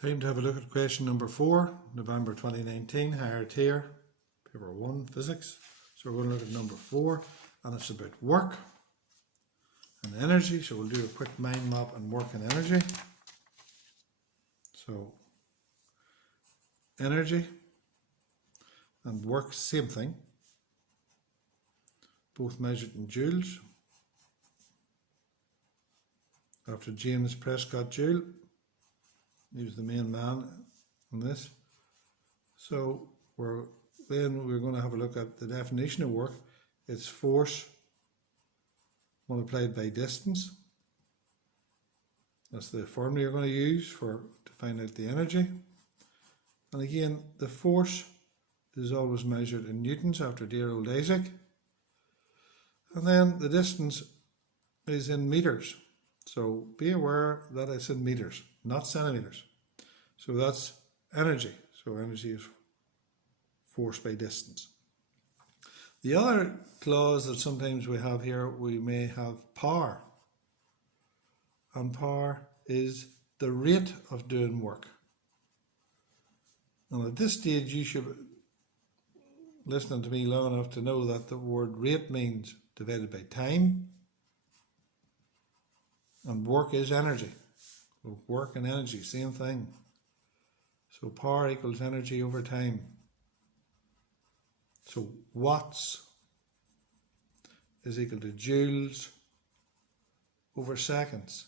Time to have a look at question number 4, November 2019, higher tier, paper 1, physics. So we're going to look at number 4, and it's about work and energy. So we'll do a quick mind map on work and energy. So energy and work, same thing, both measured in joules. After James Prescott Joule, he was the main man on this. So we're going to have a look at the definition of work. It's force multiplied by distance. That's the formula you're going to use to find out the energy. And again, the force is always measured in newtons after dear old Isaac. And then the distance is in meters. So be aware that it's in meters, not centimeters. So that's energy. So energy is force by distance. The other clause that sometimes we have here, we may have power. And power is the rate of doing work. And at this stage, you should listen to me long enough to know that the word rate means divided by time. And work is energy. So work and energy, same thing. So power equals energy over time. So watts is equal to joules over seconds.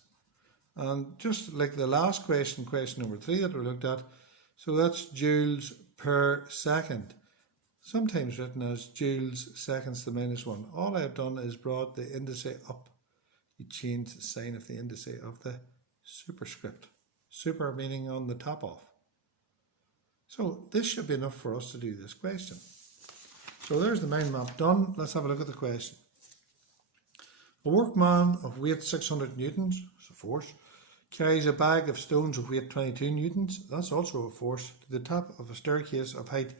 And just like the last question, question number 3 that we looked at, so that's joules per second. Sometimes written as joules seconds to minus 1. All I have done is brought the indice up. You change the sign of the indice of the superscript. Super meaning on the top of. So this should be enough for us to do this question. So there's the mind map done. Let's have a look at the question. A workman of weight 600 newtons, it's a force, carries a bag of stones of weight 22 newtons, that's also a force, to the top of a staircase of height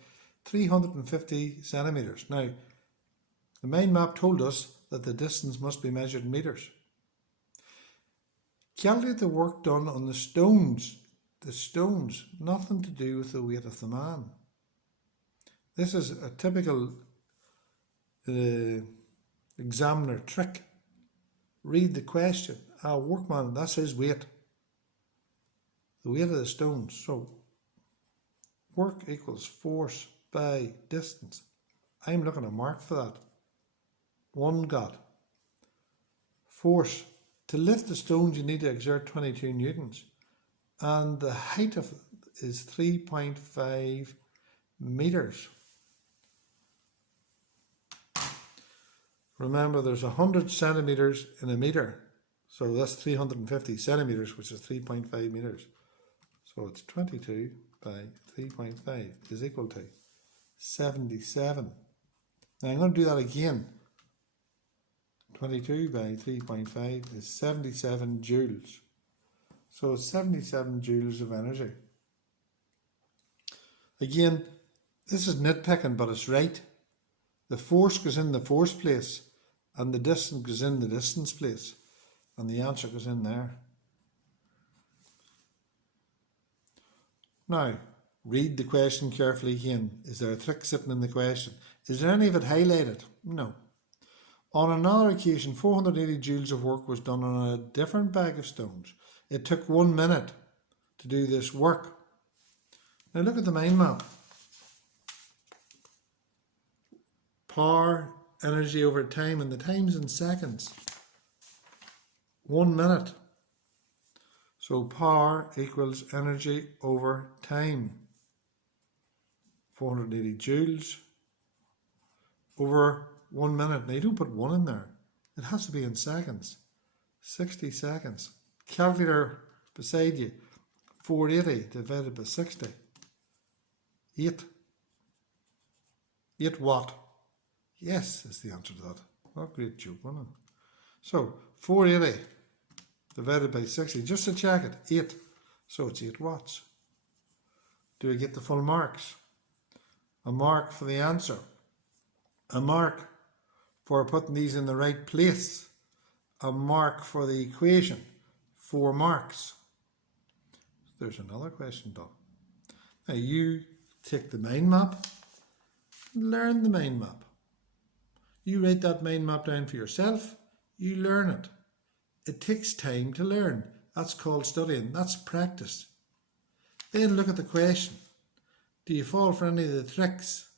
350 centimetres. Now, the mind map told us that the distance must be measured in metres. Calculate the work done on the stones. The stones, nothing to do with the weight of the man. This is a typical examiner trick. Read the question. A workman, that's his weight. The weight of the stones. So, work equals force by distance. I'm looking at a mark for that. 1 got. Force. To lift the stones, you need to exert 22 newtons. And the height of it is 3.5 meters. Remember, there's 100 centimeters in a meter. So that's 350 centimeters, which is 3.5 meters. So it's 22 by 3.5 is equal to 77. Now I'm going to do that again. 22 by 3.5 is 77 joules. So it's 77 joules of energy. Again, this is nitpicking, but it's right. The force goes in the force place, and the distance goes in the distance place, and the answer goes in there. Now, read the question carefully again. Is there a trick sitting in the question? Is there any of it highlighted? No. On another occasion, 480 joules of work was done on a different bag of stones. It took 1 minute to do this work. Now look at the mind map. Power, energy over time, and the time's in seconds. 1 minute. So power equals energy over time. 480 joules over 1 minute. Now you don't put 1 in there. It has to be in seconds. 60 seconds. Calculator beside you. 480 divided by 60. 8. 8 watt. Yes, is the answer to that. Oh, great joke, wasn't it? So 480 divided by 60. Just to check it. 8. So it's 8 watts. Do I get the full marks? A mark for the answer. A mark for putting these in the right place. A mark for the equation. 4 marks. there's another question done. Now you take the mind map, learn the mind map. You write that mind map down for yourself, you learn it. It takes time to learn. That's called studying, that's practice. Then look at the question. Do you fall for any of the tricks?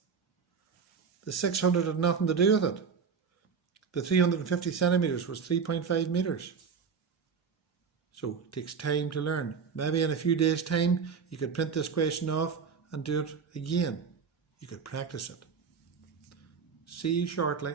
The 600 had nothing to do with it. The 350 centimetres was 3.5 metres. So it takes time to learn. Maybe in a few days' time you could print this question off and do it again. You could practice it. See you shortly.